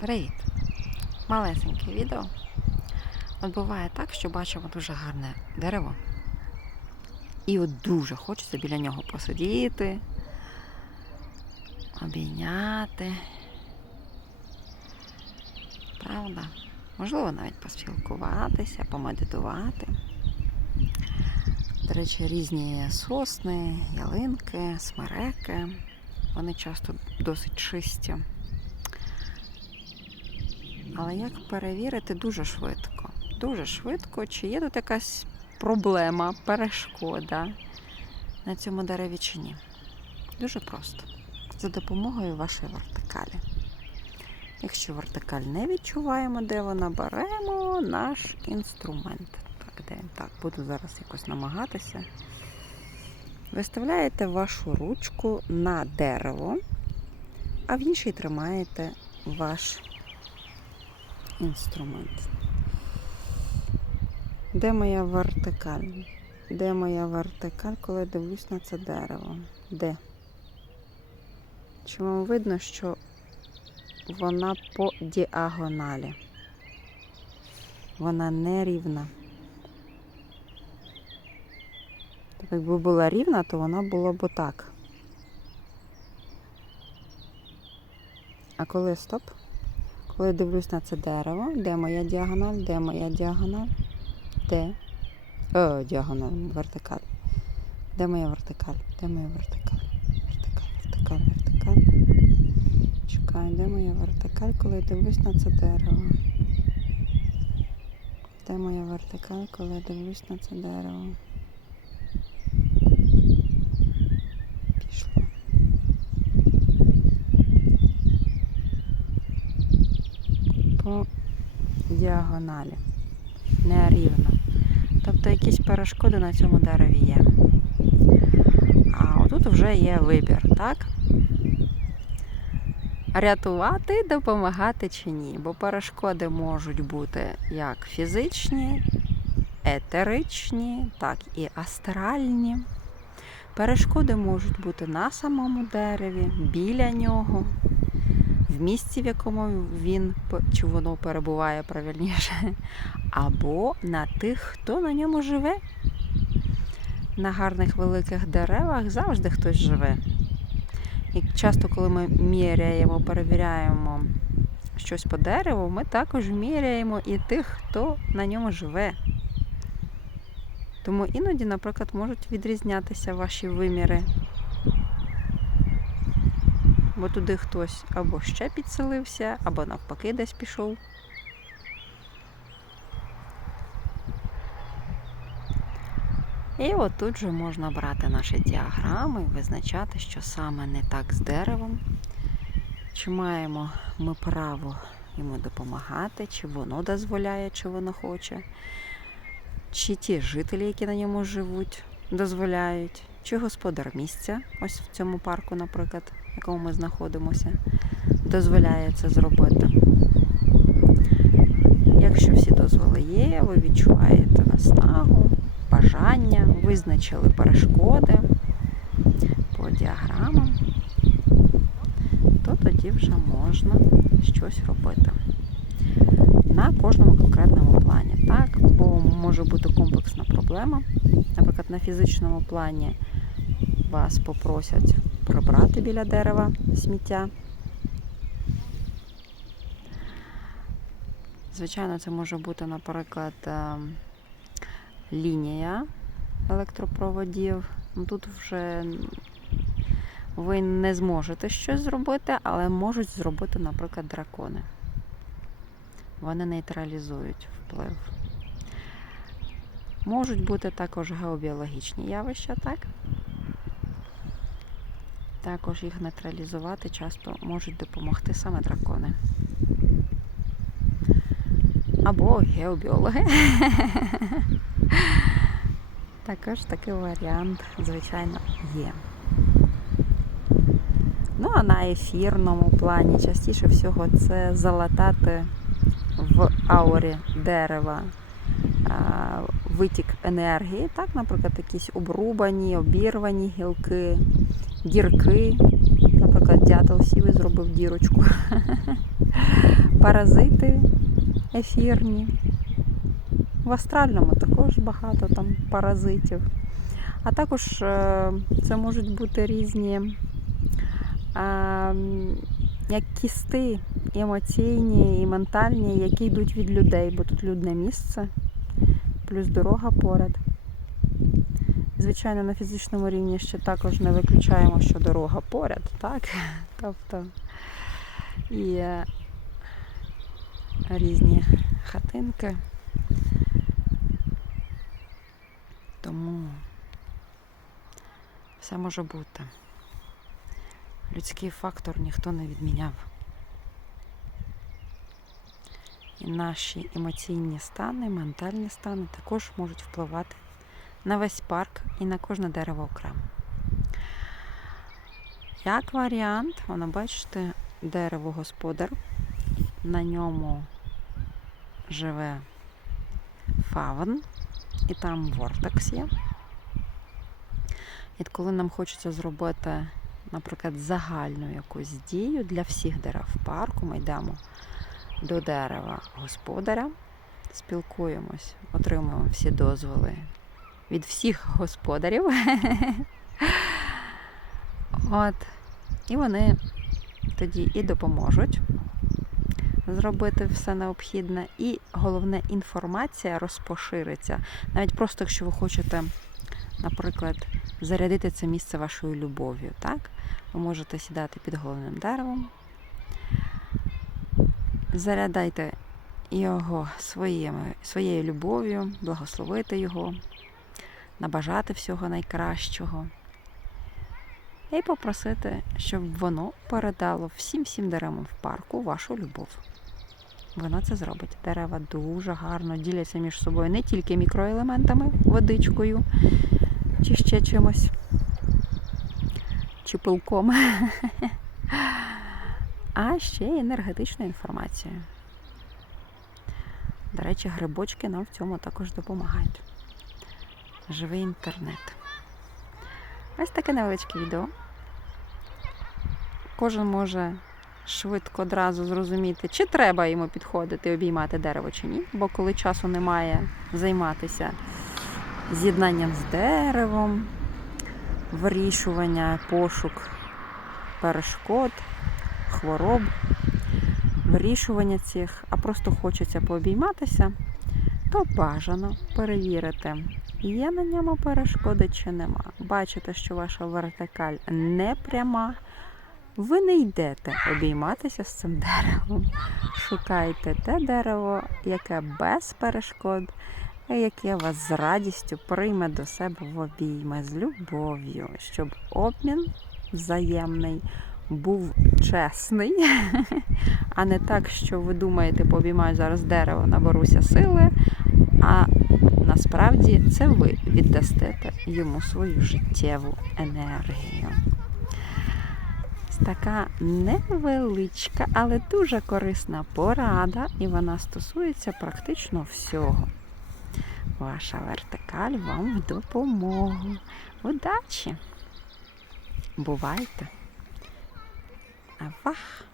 Привіт! Малесеньке відео. От буває так, що бачимо дуже гарне дерево. І от дуже хочеться біля нього посидіти, обійняти. Правда? Можливо, навіть поспілкуватися, помедитувати. До речі, різні сосни, ялинки, смереки. Вони часто досить чисті. Але як перевірити дуже швидко? Дуже швидко, чи є тут якась проблема, перешкода на цьому дереві чи ні? Дуже просто. За допомогою вашої вертикалі. Якщо вертикаль не відчуваємо, де вона, беремо наш інструмент. Так, де? Так, буду зараз якось намагатися. Виставляєте вашу ручку на дерево, а в іншій тримаєте ваш інструмент. Де моя вертикаль? Де моя вертикаль, коли дивлюсь на це дерево? Де? Чи вам видно, що вона по діагоналі? Вона не рівна. Тобто, якби була рівна, то вона була б отак. А коли стоп? Коли дивлюсь на це дерево, де моя діагональ, де моя діагональ? Де? О, діагональ, вертикаль. Де моя вертикаль? Де моя вертикаль? Вертикаль, вертикаль, вертикаль. Чекаю, де моя вертикаль, коли дивлюсь на це дерево? Де моя вертикаль, коли дивлюсь на це дерево? Пішло. По діагоналі. Нерівно. Тобто якісь перешкоди на цьому дереві є. А отут вже є вибір, так? Рятувати, допомагати чи ні. Бо перешкоди можуть бути як фізичні, етеричні, так і астральні. Перешкоди можуть бути на самому дереві, біля нього, в місці, в якому він чи воно перебуває правильніше, або на тих, хто на ньому живе. На гарних великих деревах завжди хтось живе. І часто, коли ми міряємо, перевіряємо щось по дереву, ми також міряємо і тих, хто на ньому живе. Тому іноді, наприклад, можуть відрізнятися ваші виміри. Бо туди хтось або ще підселився, або навпаки десь пішов. І от тут же можна брати наші діаграми і визначати, що саме не так з деревом. Чи маємо ми право йому допомагати, чи воно дозволяє, чи воно хоче, чи ті жителі, які на ньому живуть, дозволяють, чи господар місця, ось в цьому парку, наприклад, в якому ми знаходимося, дозволяє це зробити. Якщо всі дозволи є, ви відчуваєте наснагу, бажання, визначили перешкоди по діаграмам, то тоді вже можна щось робити. На кожному конкретному плані, так? Бо може бути комплексна проблема. Наприклад, на фізичному плані вас попросять прибрати біля дерева сміття. Звичайно, це може бути, наприклад, е, лінія електропроводів. Ну, Тут вже ви не зможете щось зробити, але можуть зробити, наприклад, дракони. Вони нейтралізують вплив. Можуть бути також геобіологічні явища, так? Також їх нейтралізувати часто можуть допомогти саме дракони. Або геобіологи. Також такий варіант, звичайно, є. Ну, а на ефірному плані частіше всього це залатати в аурі дерева витік енергії, так, наприклад, якісь обрубані, обірвані гілки, дірки. Наприклад, дятел сів і зробив дірочку паразити ефірні. В астральному також багато там паразитів. А також е, це можуть бути різні е, як кісти емоційні і ментальні, які йдуть від людей, бо тут людне місце, плюс дорога поряд. Звичайно, на фізичному рівні ще також не виключаємо, що дорога поряд, так? Тобто і е, різні хатинки. Тому все може бути. Людський фактор ніхто не відміняв. І наші емоційні стани, ментальні стани також можуть впливати на весь парк і на кожне дерево окремо. Як варіант, воно бачите, дерево господар, на ньому живе фавн, і там вортекс є. І коли нам хочеться зробити, наприклад, загальну якусь дію для всіх дерев парку, ми йдемо до дерева господаря, спілкуємось, отримуємо всі дозволи від всіх господарів. От. І вони тоді і допоможуть зробити все необхідне. І головне, інформація розпошириться. Навіть просто, якщо ви хочете, наприклад, зарядити це місце вашою любов'ю, так? Ви можете сідати під головним деревом, зарядайте його своїми, своєю любов'ю, благословити його, набажати всього найкращого. І попросити, щоб воно передало всім всім деревам в парку вашу любов. Воно це зробить. Дерева дуже гарно діляться між собою не тільки мікроелементами, водичкою чи ще чимось, чи пилком, а ще й енергетичною інформацією. До речі, грибочки нам в цьому також допомагають. Живий інтернет. Ось таке невеличке відео. Кожен може швидко одразу зрозуміти, чи треба йому підходити, обіймати дерево чи ні. Бо коли часу немає займатися з'єднанням з деревом, вирішування, пошук перешкод, хвороб, вирішування цих, а просто хочеться пообійматися, то бажано перевірити, є на ньому перешкоди чи нема. Бачите, що ваша вертикаль не пряма. Ви не йдете обійматися з цим деревом. Шукайте те дерево, яке без перешкод, яке вас з радістю прийме до себе в обійми з любов'ю, щоб обмін взаємний був чесний, а не так, що ви думаєте, пообіймаю зараз дерево, наберуся сили, а насправді це ви віддасте йому свою життєву енергію. Така невеличка, але дуже корисна порада, і вона стосується практично всього. Ваша вертикаль вам в допомогу. Удачі! Бувайте! Авах!